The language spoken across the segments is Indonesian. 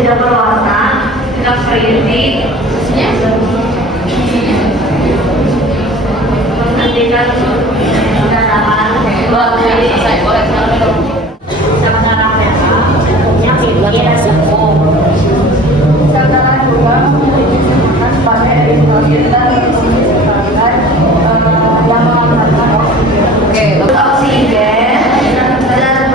Tidak berwarna, tidak perintik, nanti kan sudah tahan, buat selesai oleh sementara mereka punya pikiran semua. Sementara juga menggunakan sebagai edukasi dan yang menggunakan oksigen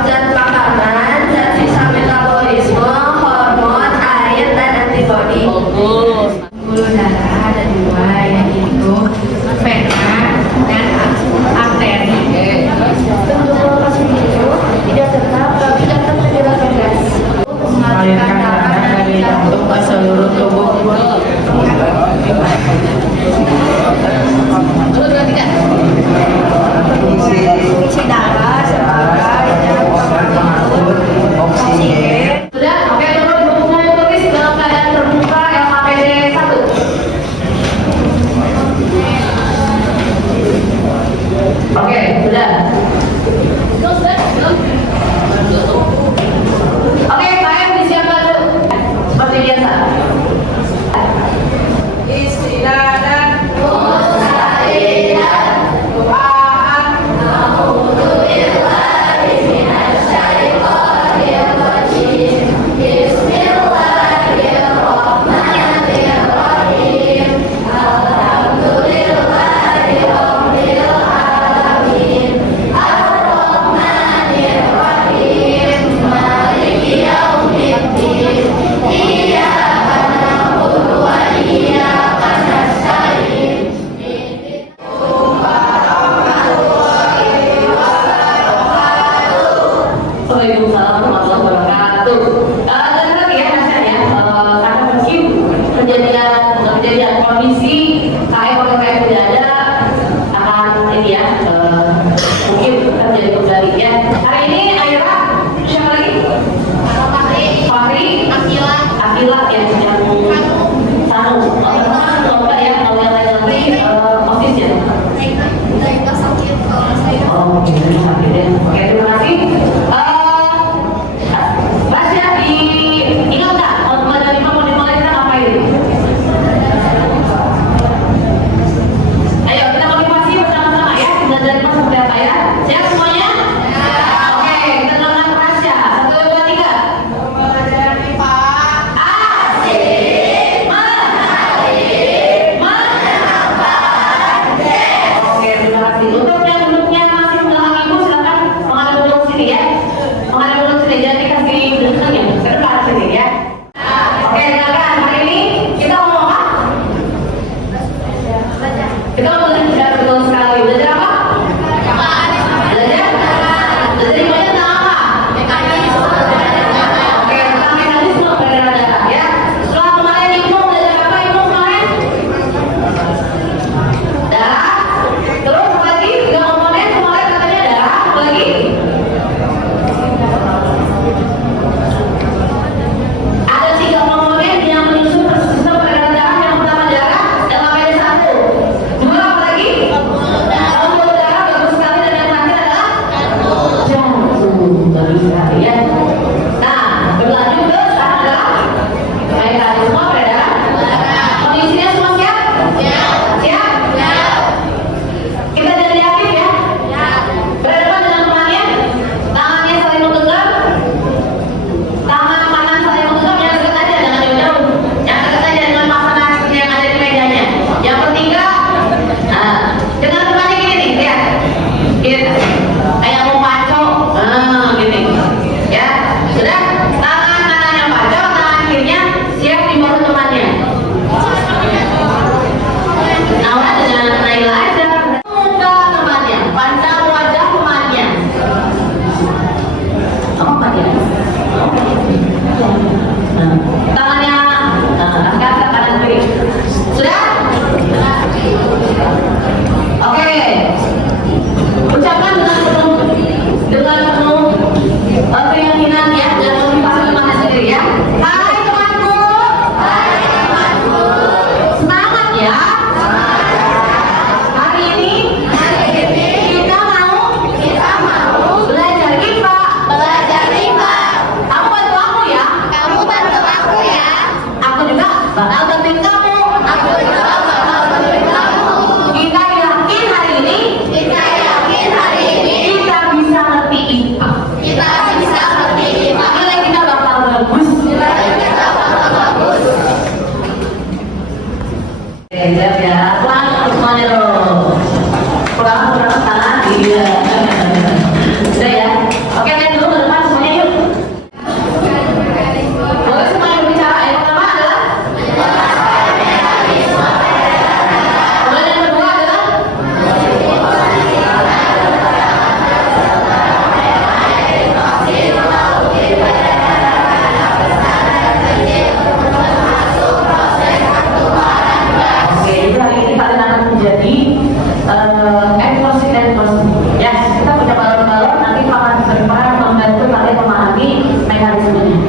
dan makanan dan sisa metabolisme, hormon, air dan antibodi. Pembuluh darah ada dua, yaitu vena dan arteri. Untuk pasien itu tidak tetap terjadi gas. Mengalirkan darah dari jantung ke seluruh tubuh. Fungsi darah sebagai oksigen. Sudah, oke, turun bukunya tulis dalam keadaan terbuka LKPD 1. Oke, sudah. Oke, kalian disiapkan dulu. Seperti biasa. Istilah dan doaan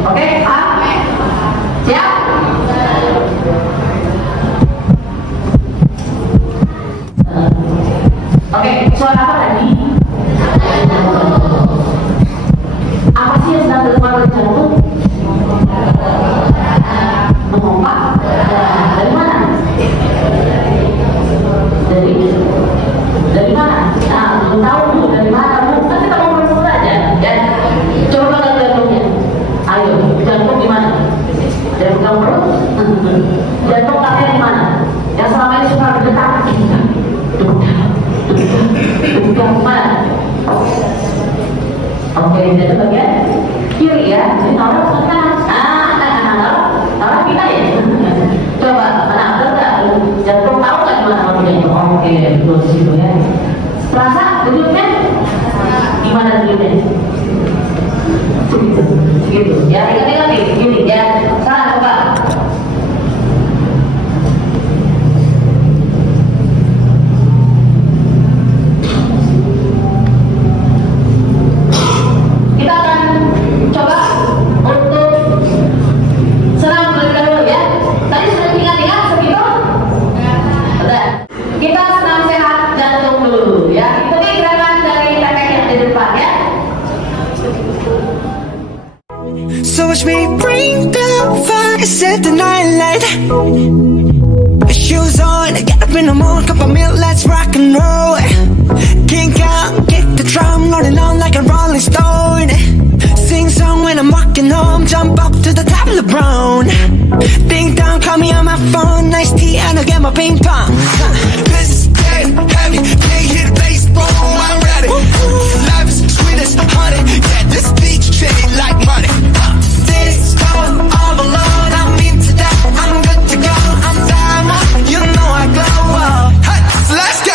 Oke, paham? Siap? Oke, soal apa tadi? Apa sih yang sedang dilakukan oleh jantung? Memompa. Dari mana? Dari mana? Nah, belum tahu tuh dari mana bu. Kan kita ngobrol dulu aja, ya. Coba lihat jantungnya. Ayo, jantung di mana? Jantung kamu perut? Jantung kalian di mana? Yang selama ini suka berdetak. Duduk mana? Oke, jadi bagian kiri ya. Jadi taruh ke kanan. Taruh kita ya. Coba mana enggak? Jantung tahu nggak gimana orangnya? Oke, betul situ ya. Terasa duduknya? Gimana duduknya? Segitu. Ya, ingat gini ya. Salah coba. Kita akan coba untuk senam terlebih dahulu ya. Tadi sudah ingat segitu? Udah. Kita senam sehat jantung dulu ya. Ikuti gerakan dari teknik yang di depan ya. So watch me bring the fire, set the night light. Shoes on, get up in the morning, cup of milk, let's rock and roll. Kink out, kick the drum, rolling on like a rolling stone. Sing song when I'm walking home, jump up to the top of the brown. Ding dong, call me on my phone, nice tea and I'll get my ping pong. This is dead heavy, can't hit a bass, boom, I'm ready. Life is sweet as honey, yeah, this beat shade like money. This time all alone, I'm into that, I'm good to go, I'm diamond, you know I glow. Hey, let's go.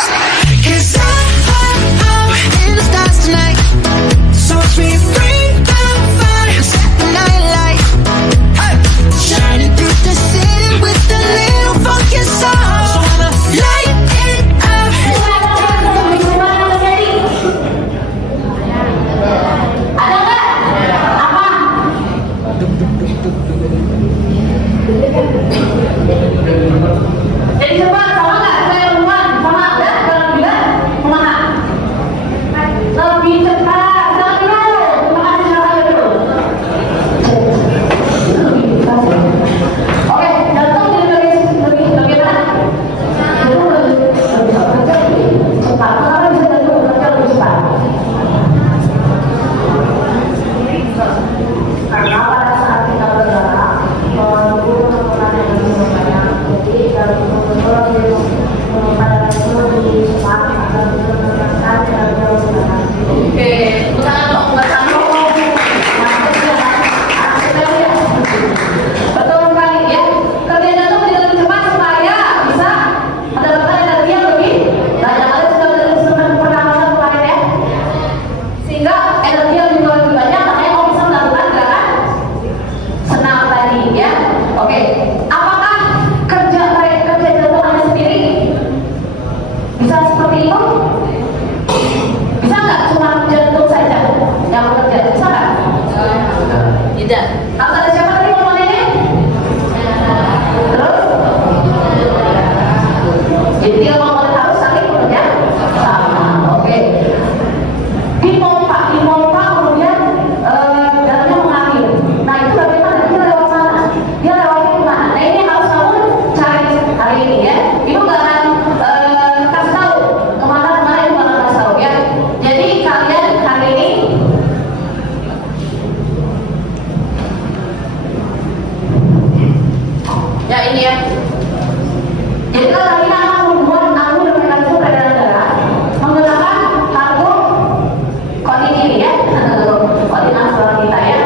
'Cause I'm in the stars tonight, so watch me bring the fire, set the night light. Hey, shining through the city with a little funky soul. So I'ma light it up. Ada nggak? Apa? Jadi coba sama nggak? Saya duluan, sama nggak? Kalau bilang kemana? Lebih cepat, jangan dulu. Kemana silakan dulu. Oke, jantung lebih bagaimana? Jantung lebih cepat. Kenapa bisa jantung bekerja lebih cepat? Karena pada saat kita bergerak, tubuh menggunakan energi banyak. Jadi jantung pada itu lebih cepat agar bisa menekan energi oksigen. Oke, bukan dong, bukan dong. Betul sekali ya. Kerja jantung tidak lebih cepat supaya bisa mendapatkan energi yang lebih banyak. Ada sudah instrumen pernafasan kemarin ya. Sehingga energi yang lebih banyak, makanya kamu bisa melakukan gerakan senam tadi ya. Oke, apakah kerja jantung Anda sendiri bisa seperti itu? Bisa nggak cuma jantung saja yang bekerja? Bisa nggak? Tidak. Kalau ada siapa tadi ngomongnya ini? Terus? Jadi dia ngomongnya harus saling bekerja sama. Oke. Dipompa kemudian darahnya mengalir. Nah itu bagaimana? Dia lewat mana? Dia lewatnya kemana? Nah ini harus kamu cari hari ini ya. Ibu nggak akan kasih tahu kemana ibu nggak akan kasih tahu ya. Jadi kalian hari ini ya ini ya. Jadi kalau hari ini akan membuat alur dan mekanisme peredaran darah menggunakan kartu kode ini ya, kode nasional kita ya,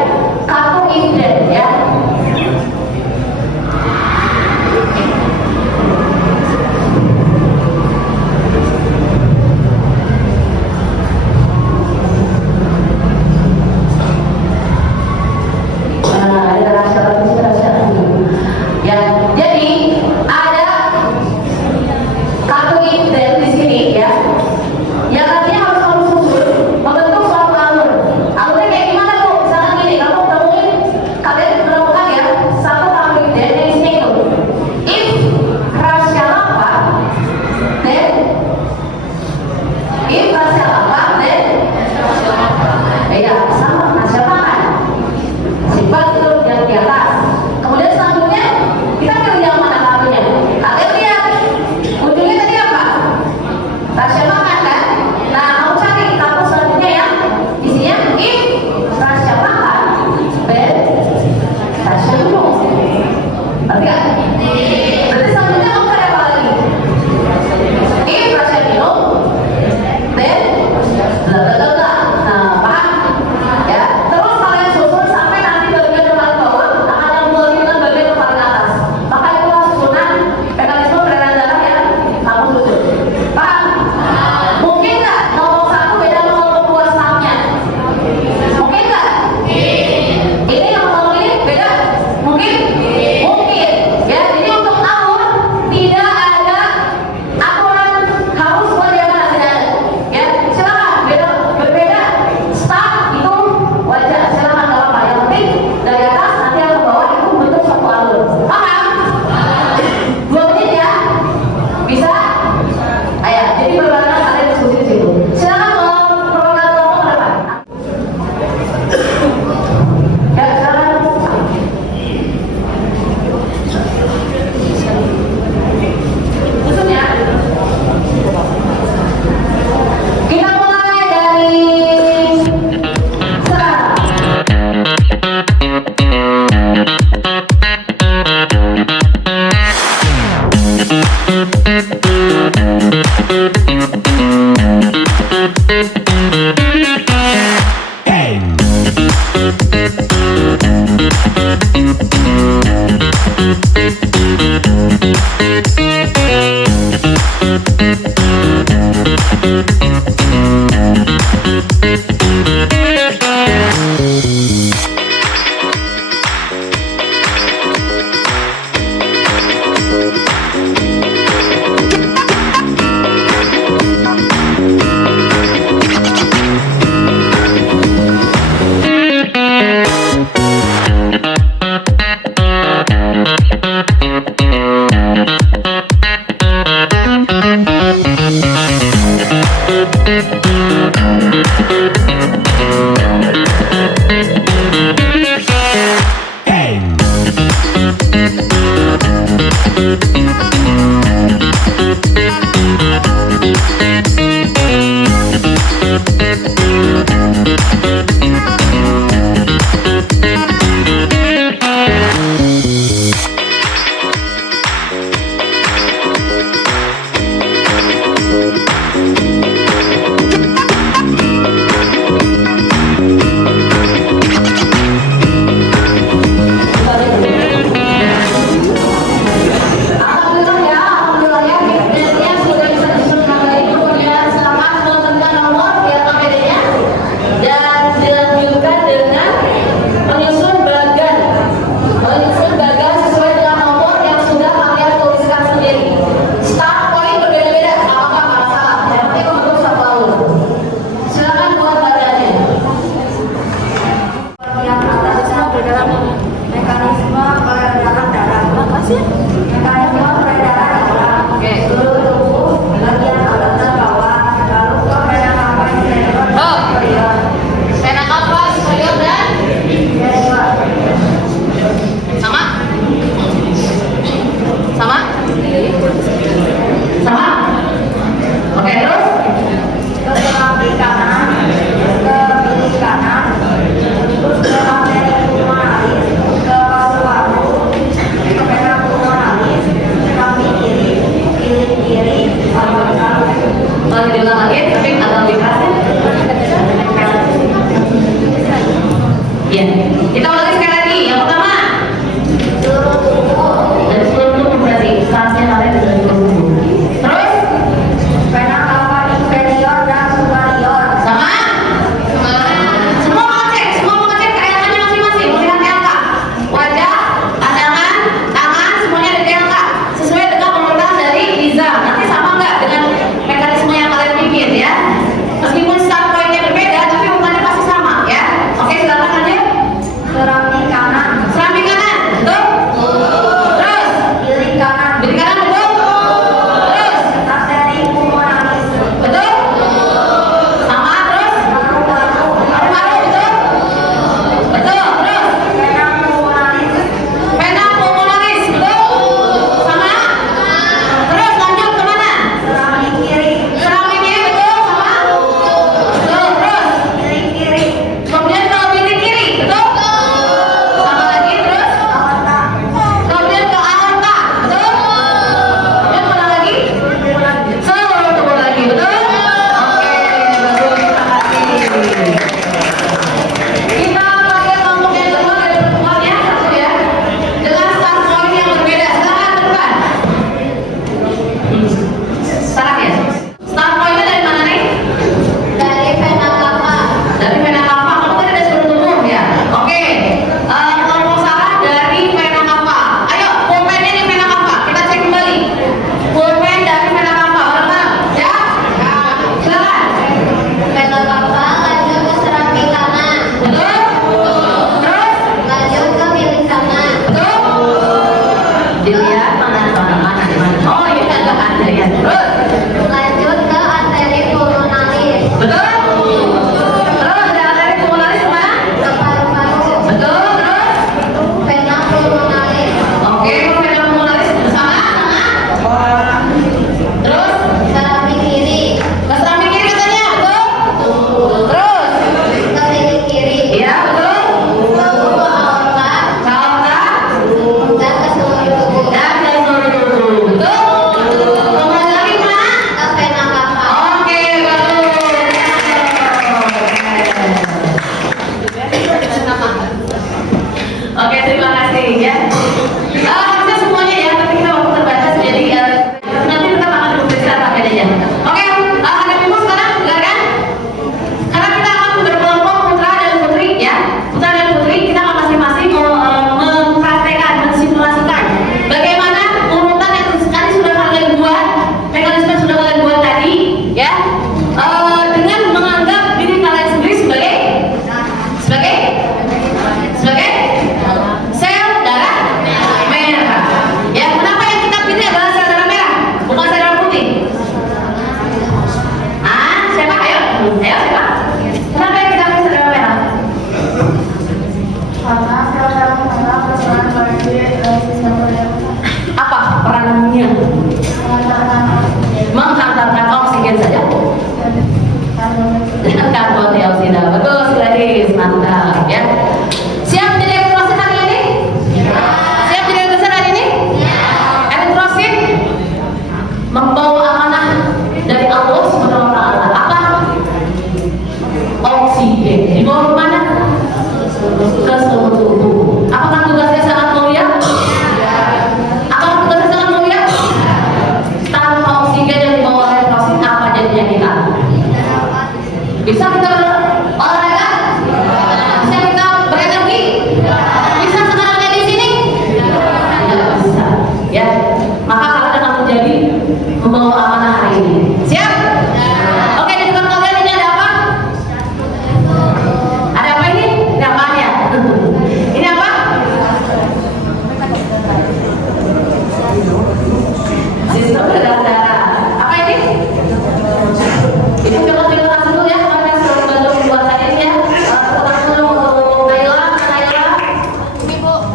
kartu IFDEN ya. Ada rahasia ya. Jadi ada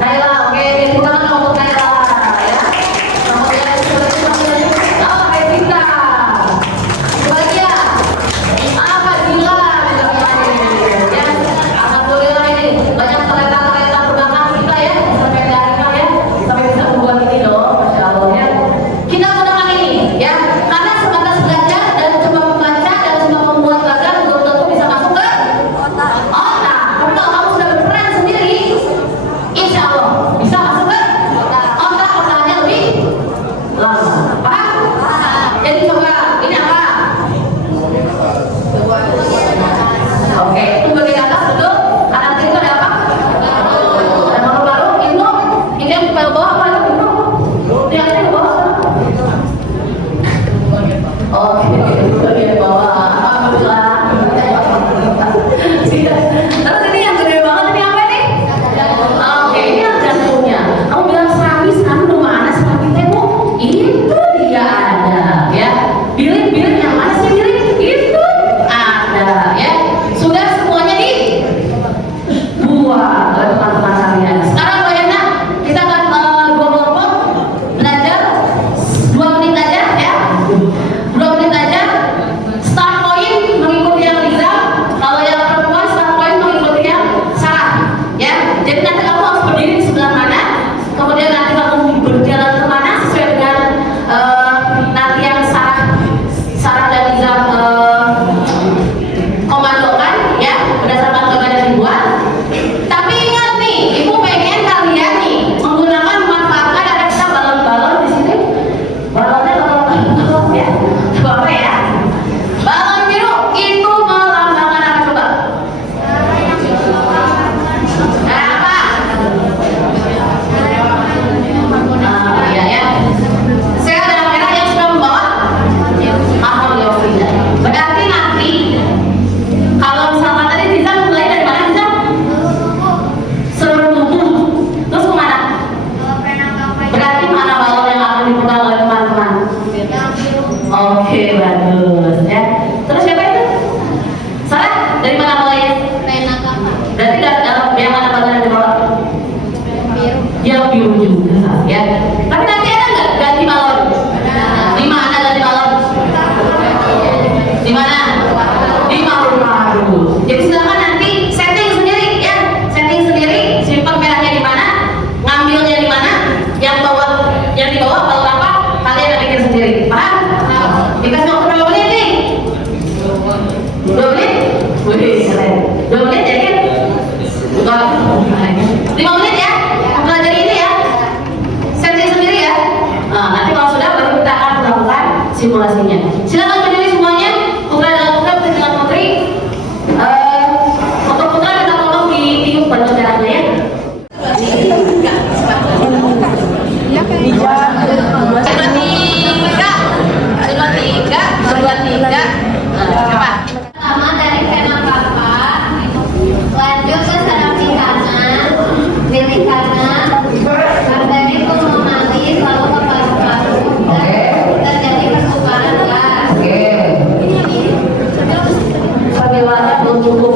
Naila, oke, tepuk tangan dong untuk Naila, ya. Kemudian oh, Evita. Lagi ya. Fadila, ya. Alhamdulillah ini banyak talenta-talenta berbakal kita ya, sampai daring ya, sampai bisa membuat ini dong, masya Allah ya. Kita gunakan ini, ya, karena sebatas belajar dan coba membaca dan coba membuat gagal belum tentu bisa masuk ke otak. Tapi kalau kamu sudah berperan sendiri, insya Allah bisa masuk ke otak. Otaknya lebih lama. Paham? Jadi coba ini apa? Oke, itu bagian atas betul. Kanan kiri itu ada apa? Ada baru-baru. Ini yang di bawah apa? Ini yang di bawah. Oke, bagian bawah. Alhamdulillah. Terus ini yang gede banget ini apa nih? Oke, ini yang jantungnya. Kamu bilang serabis, kamu mana serabisnya bu? Itu dia ada, ya. Bilik yang mana sih bilik? Itu ada, ya. Sudah semuanya dibuat oleh teman-teman kalian. Sekarang bagaimana? Kita akan dua kelompok belajar 2 menit aja, ya. 2 menit aja. Start point mengikuti yang Liza. Kalau yang perempuan start point mengikuti yang Sarah, ya. Jadi nanti kamu harus berdiri di sebelah mana, kemudian nanti kamu berjalan kemana sesuai dengan nanti yang Sarah dan Liza komandokan, ya, berdasarkan gambar yang dibuat. Tapi ingat nih, ibu pengen kalian nih menggunakan memanfaatkan ada kita balon-balon di sini. Balonnya balon ya, apa ya? Balon biru itu melambangkan apa coba? Apa? Iya ya. Saya ada merah yang sudah membawa. Alhamdulillah. Berarti nanti kalau misalkan tadi Liza mulai dari mana Liza? Seluruh tubuh. Terus kemana? Berarti mana balon yang akan dipegang oleh teman-teman? Oke, bagus ya. Terus siapa itu? Sarah? Dari mana mulainya? Berarti yang mana balon yang dibawa? Yang biru juga ya. Tapi nanti ada nggak ganti balon? Di mana ganti balon? Di mana? Di paru-paru. Jadi silakan nanti setting sendiri ya, setting sendiri. Simpan merahnya di mana, ngambilnya di mana, yang dibawa balon apa, kalian yang bikin sendiri. Paham? Dikasih waktu berapa menit nih? 2 menit? Wih, keren. 2 menit jadi kan? 5 menit ya? Pelajari ini ya. Setting sendiri ya. Nah, nanti kalau sudah baru kita akan melakukan simulasinya. Silakan berdiri semuanya. Putra dan putra, putri dengan putri. Untuk putra minta tolong ditiup bantu jaraknya ya. Apa? Pertama dari pena papan, lanjut ke samping kanan, milik kanan, dari punggung manis lalu ke paru-paru, terjadi pertukaran gas. Sambilnya belum cukup.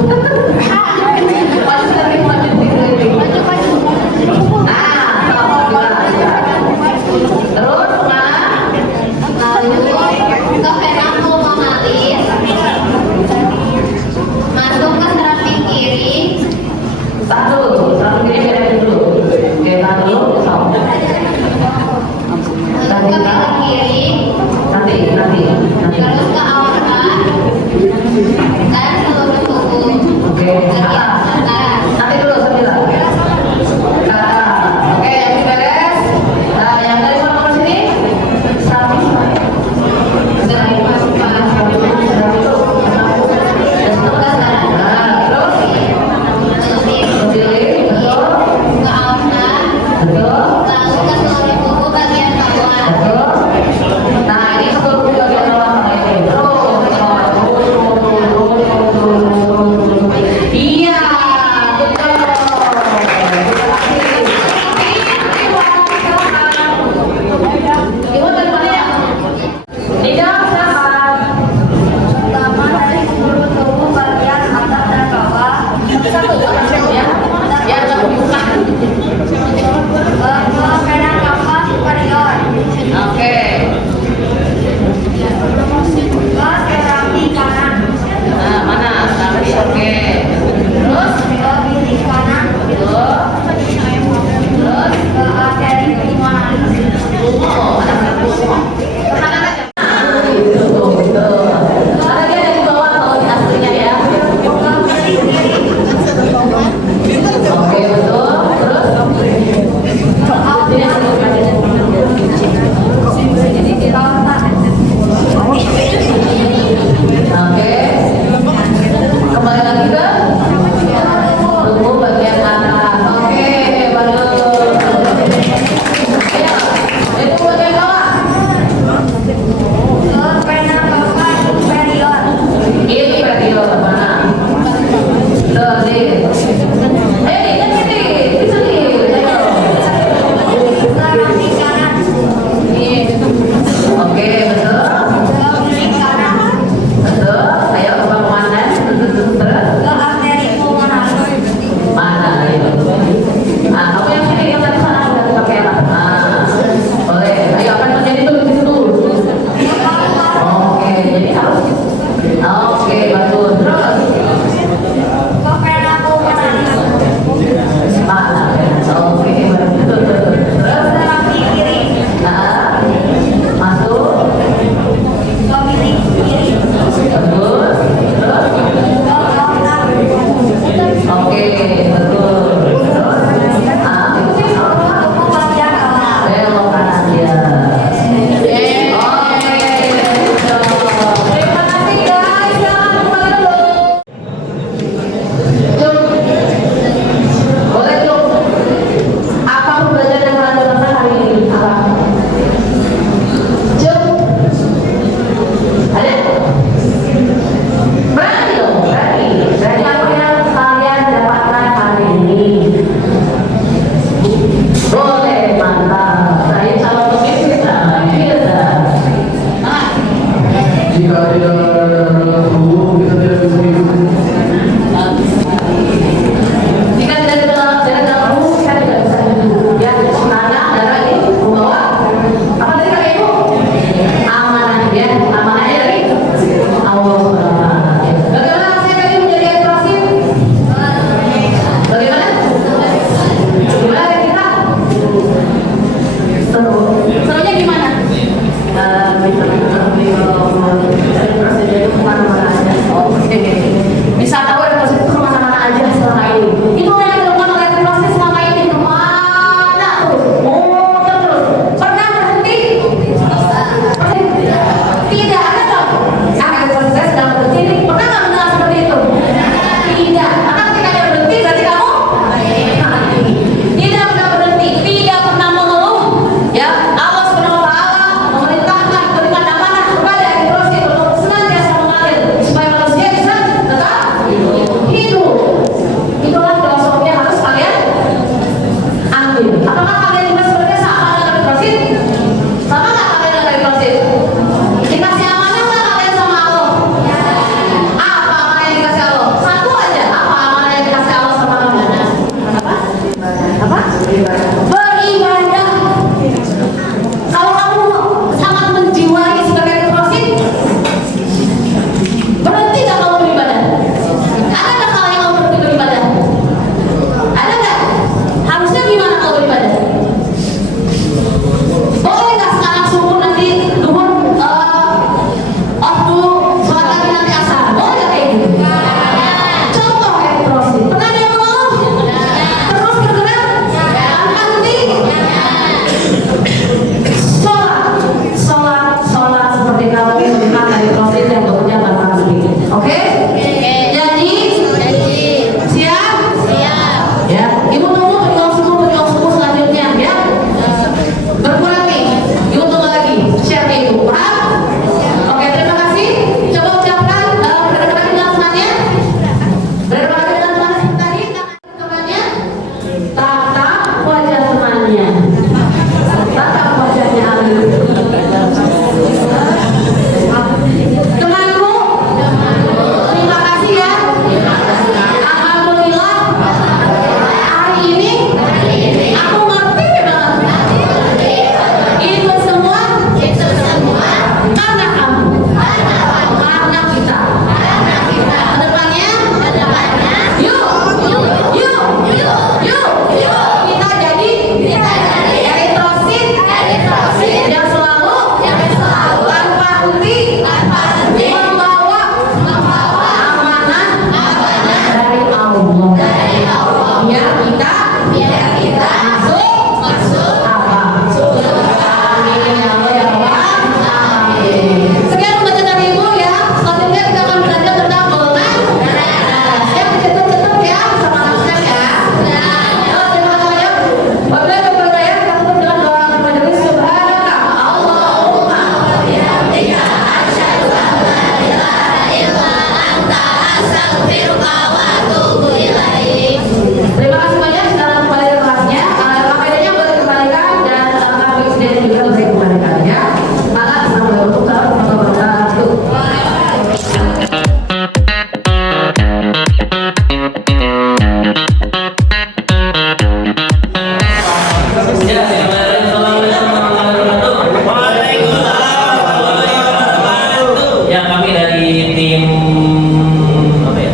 Terus Lalu ke pena punggung manis, masuk ke samping kiri, satu kiri beres dulu. Oke, tahan dulu. masuk ke pipi kiri, Nanti. terus ke aorta, dan seluruh tubuh. Oke, Bagian atas. nanti dulu sambil. Oke, yang ini beres. Nah, yang dari mana ke sini? Sapi. Dari paru-paru, ke aorta, lalu ke seluruh tubuh bagian bawah. Nah, ini seluruh bagian bawah. Iya, betul. Ibu dari mana ya? Tidak, silakan. Pertama dari seluruh tubuh bagian atas dan bawah. Satu, ya, biar nggak dibuka. Ya, Assalamualaikum warahmatullahi wabarakatuh. Waalaikumsalam warahmatullahi wabarakatuh. Ya, kami dari tim apa ya?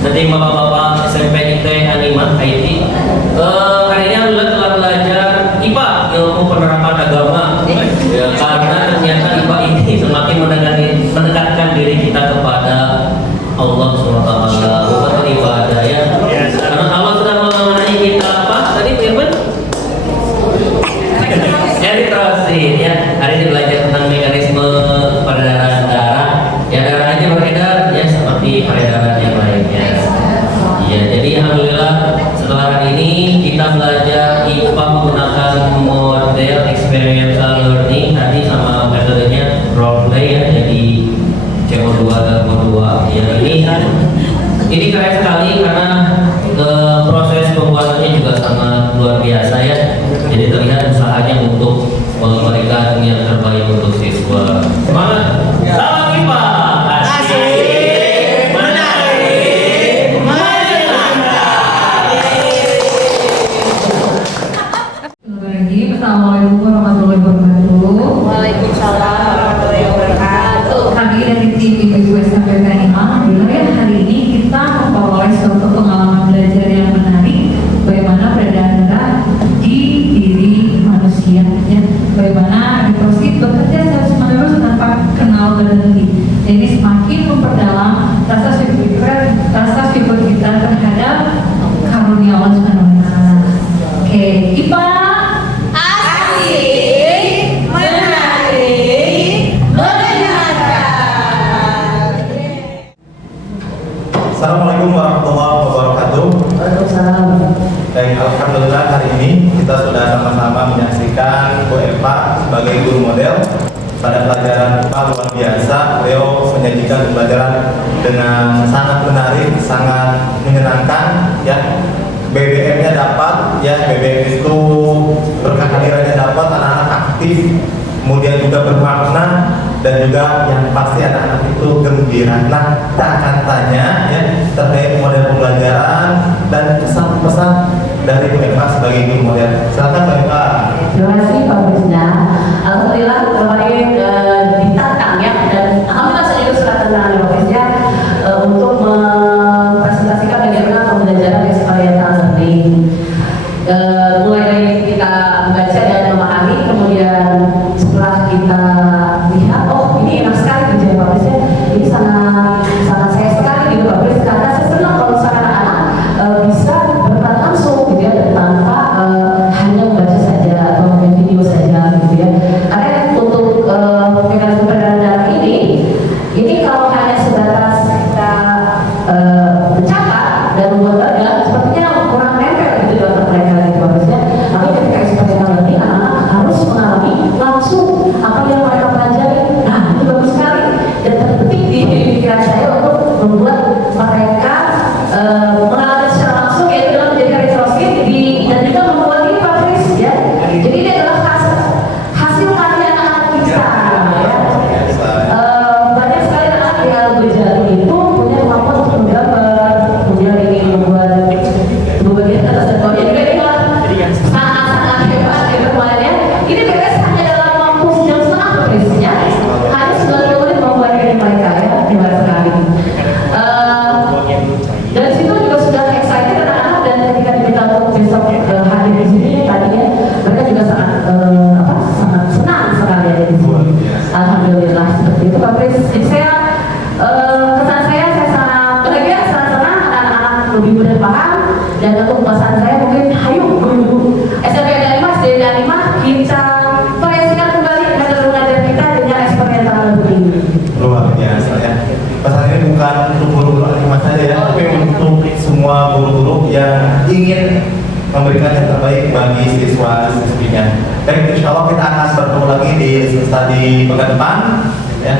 Tim bapak-bapak SMP IT Anima IT. Hari ini alhamdulillah telah belajar IPA, ilmu penerapan agama. Ya, karena ternyata IPA ini semakin mendekatkan diri kita kepada Allah SWT. Bukan ibadah ya. Karena Allah sudah mengenai kita apa? Tadi Firman? Eritrosit ya. Hari ini belajar tentang mekanisme peredaran darah. Ya, darah aja beredar ya seperti peredaran yang lainnya. Ya, jadi alhamdulillah setelah hari ini kita belajar IPA menggunakan model experiential learning tadi sama metodenya role play ya. Jadi CO2 dan CO2 ya, ini keren sekali karena proses pembuatannya juga sangat luar biasa ya. Jadi terlihat usahanya untuk memberikan yang terbaik untuk siswa. Semangat, salam IPA. Asik, menarik, Bismillahirrahmanirrahim. Assalamualaikum warahmatullahi wabarakatuh. Waalaikumsalam warahmatullahi wabarakatuh. Kami dari tim Ibu SMP Anima, alhamdulillah ya, hari ini kita memperoleh suatu pengalaman belajar yang menarik bagaimana peredaran darah di diri manusia ya. Bagaimana deposit bekerja terus-menerus tanpa kenal berhenti. Ini semakin memperdalam rasa syukur kita terhadap karunia Allah Subhanahu wa taala. Oke, IPA Asik, menarik, menyenangkan. Assalamualaikum warahmatullahi wabarakatuh. Waalaikumsalam. Baik, alhamdulillah hari ini kita sudah sama-sama menyaksikan Bu Eva sebagai guru model pada pelajaran IPA luar biasa. Beliau menyajikan pembelajaran dengan sangat menarik, sangat menyenangkan ya. BBM-nya dapat ya, BBM itu berkehadirannya dapat, anak-anak aktif, kemudian juga bermakna, dan juga yang pasti anak-anak itu gembira. Nah, kita akan tanya ya terkait model pembelajaran dan pesan-pesan dari Bu Eva sebagai guru model. Silakan Bu Eva. Terima kasih Pak Bisna. Alhamdulillah kemarin ditantang ya, dan alhamdulillah saya juga sudah tantang Pak Bisna untuk mempresentasikan bagaimana pembelajaran experiential learning. Mulai dari kita membaca dan memahami, kemudian setelah kita lihat, oh ini enak sekali kerja Pak Bisna, ini sangat saya sekali gitu Pak Bisna, karena saya senang kalau misalkan anak-anak bisa berperan langsung gitu ya, tanpa hanya membaca saja atau melihat video saja gitu ya. Karena untuk mekanisme peredaran darah ini kalau hanya sebatas kita mencatat dan membuat badan, sepertinya kurang nempel gitu di otak mereka gitu harusnya. Tapi ketika experiential learning, anak-anak harus mengalami langsung apa yang mereka pelajari. Nah, itu bagus sekali dan terbetik di pikiran saya untuk membuat mereka mengalami secara langsung, yaitu dalam menjadi retrospek dan juga membuat ini Patrice ya. Jadi ini adalah hasil karya anak-anak kita ya. Banyak sekali anak yang berjari itu punya kemampuan untuk menggambar, kemudian ingin membuat bagian atas dan bawahnya juga ini sangat-sangat hebat ya kemarinnya. Ini BPS hanya dalam waktu sejam setengah progresnya, hanya 90 menit membuat ini mereka ya, hebat sekali. Dan situ juga sudah excited anak-anak, dan ketika diminta untuk besok hadir di sini tadinya mereka juga sangat senang sekali ada di sini. Alhamdulillah seperti itu Pak Pris. Jadi saya kesan saya sangat bahagia, sangat senang anak-anak lebih mudah paham, dan untuk pesan saya mungkin hayu guru SMP Anima, SD Anima, kita variasikan kembali metode mengajar kita dengan experiential learning. Luar biasa ya. Pesan ini bukan untuk guru-guru Anima saja ya, tapi untuk semua guru-guru yang ingin memberikan yang terbaik bagi siswa-siswinya. Baik, insya Allah kita akan bertemu lagi di lesson study pekan depan ya.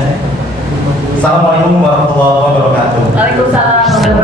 Assalamualaikum warahmatullahi wabarakatuh. Waalaikumsalam.